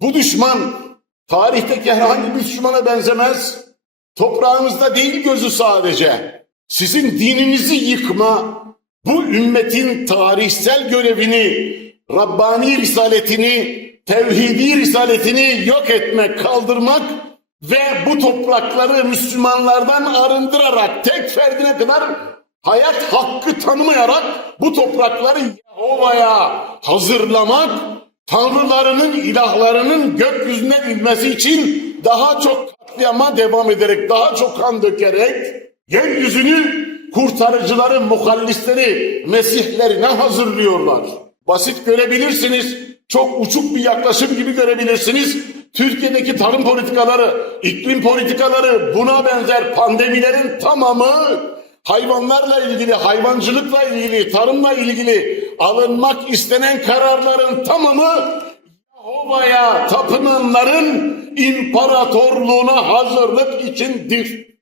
Bu düşman tarihteki herhangi bir düşmana benzemez. Toprağımızda değil gözü sadece. Sizin dininizi yıkma, bu ümmetin tarihsel görevini, Rabbani risaletini, tevhidi risaletini yok etmek, kaldırmak ve bu toprakları Müslümanlardan arındırarak tek ferdine kadar hayat hakkı tanımayarak bu toprakları Yahova'ya hazırlamak, tanrılarının, ilahlarının gökyüzüne inmesi için daha çok katliama devam ederek, daha çok kan dökerek yeryüzünü kurtarıcıları, muhallisleri, mesihlerine hazırlıyorlar. Basit görebilirsiniz, çok uçuk bir yaklaşım gibi görebilirsiniz. Türkiye'deki tarım politikaları, iklim politikaları, buna benzer pandemilerin tamamı hayvanlarla ilgili, hayvancılıkla ilgili, tarımla ilgili alınmak istenen kararların tamamı Yahova'ya tapınanların imparatorluğuna hazırlık içindir.